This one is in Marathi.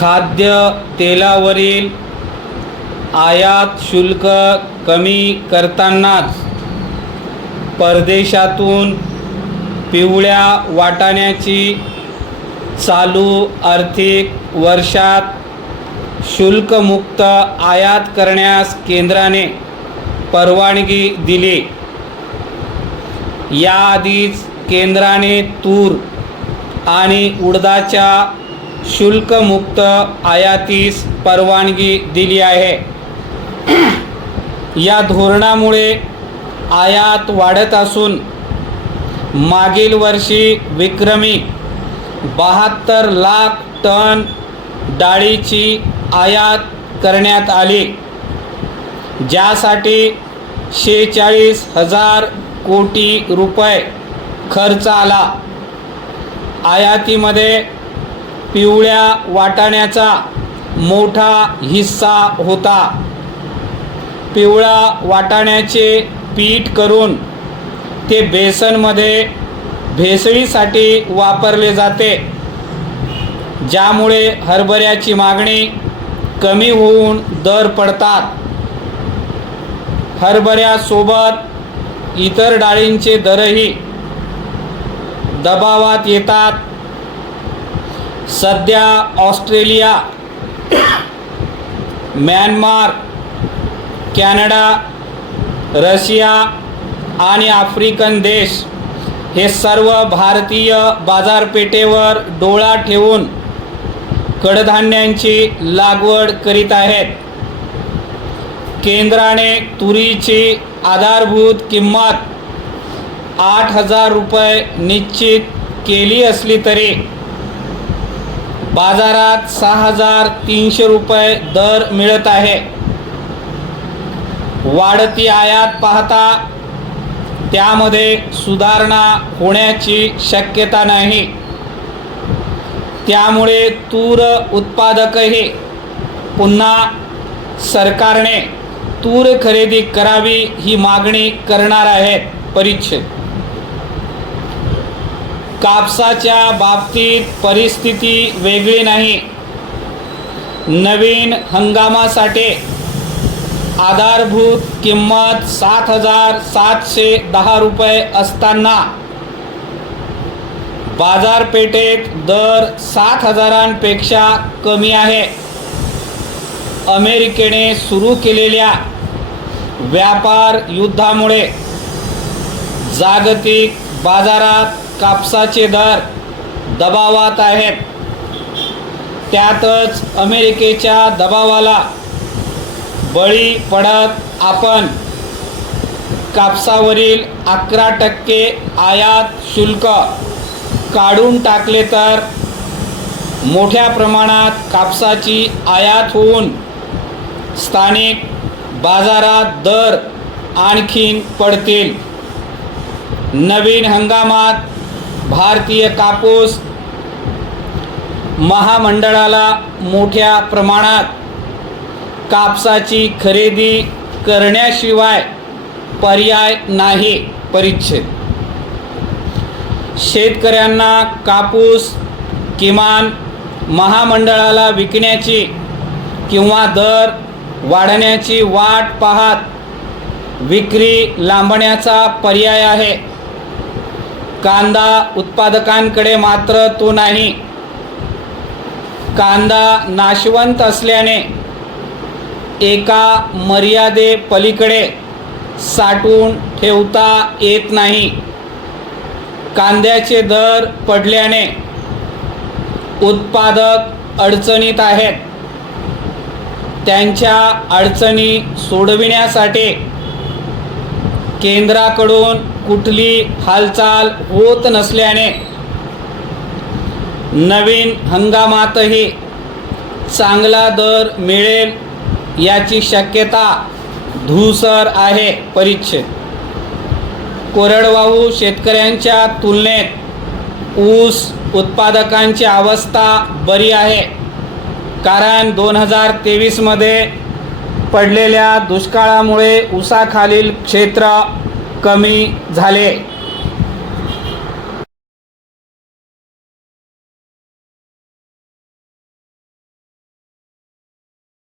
खाद्य तेलावरील आयात शुल्क कमी करतानाच परदेशातून पिवळ्या वाटाण्याची चालू आर्थिक वर्षात शुल्कमुक्त आयात करण्यास केंद्राने परवानगी दिली। याआधीच केंद्राने तूर आणि उडदाच्या शुल्कमुक्त आयातीस परवानगी दिली आहे। या धोरणामुळे आयात वाढत असून मागील वर्षी विक्रमी 72 लाख टन डाळीची आयात करण्यात आली, ज्यासाठी 46,000 कोटी रुपये खर्च आला। आयातीमध्ये पिवळ्या वाटाण्याचा मोठा हिस्सा होता। पिवळ्या वाटाण्याचे पीठ करून ते बेसनमध्ये भेसळीसाठी वापरले जाते, ज्यामुळे हरभऱ्याची मागणी कमी होऊन दर पडतात। हरभऱ्यासोबत इतर डाळींचे दरही दबावात येतात। सध्या ऑस्ट्रेलिया, म्यानमार, कॅनडा, रशिया आणि आफ्रिकन देश हे सर्व भारतीय बाजारपेठेवर डोळा ठेवून कडधान्यांची लागवड करीत आहेत। केंद्राने तुरीची आधारभूत किंमत 8,000 रुपये निश्चित केली असली तरी बाजारात 6,300 रुपये दर मिळत आहे। वाढती आयात पाहता त्यामध्ये सुधारणा होण्याची शक्यता नाही। त्यामुळे तूर उत्पादकही पुन्हा सरकारने तूर खरेदी करावी ही मागणी करणार आहेत। परिच्छेद कापसाच्या बाबतीत परिस्थिती वेगळी नाही। नवीन हंगामासाठी आधारभूत किंमत 7,710 रुपये असताना बाजारपेठेत दर 7,000पेक्षा कमी आहे। अमेरिकेने सुरू केलेल्या व्यापार युद्धामुळे जागतिक बाजारात कापसाचे दर दबावात आहेत। त्यातच अमेरिकेच्या दबावाला बळी पडत आपण कापसावरील 11% आयात शुल्क काढून टाकले तर मोठ्या प्रमाणात कापसाची आयात होऊन स्थानिक बाजारात दर आणखीन पडतील। नवीन हंगामात भारतीय कापूस महामंडळाला मोठ्या प्रमाणात कापसाची खरेदी करण्याशिवाय पर्याय नाही। परिच्छेद शेतकऱ्यांना कापूस किमान महामंडळाला विकण्याची किंवा दर वाढण्याची वाट पाहत विक्री लांबण्याचा पर्याय आहे। कांदा उत्पादकांकडे मात्र तो नाही। कांदा नाशवंत असल्याने एका मर्यादेपलीकडे साठवून ठेवता येत नाही। कांद्याचे दर पडल्याने उत्पादक अडचणीत आहेत। त्यांच्या अडचणी सोडविण्यासाठी केंद्राकडून कुठली हालचाल होत नसल्याने नवीन हंगामातही चांगला दर मिळेल याची शक्यता धूसर आहे। परिच्छेद कोरडवाहू शेतकऱ्यांच्या तुलनेत ऊस उत्पादकांची अवस्था बरी आहे, कारण 2023मध्ये पडलेल्या दुष्काळामुळे ऊसाखालील क्षेत्र कमी झाले।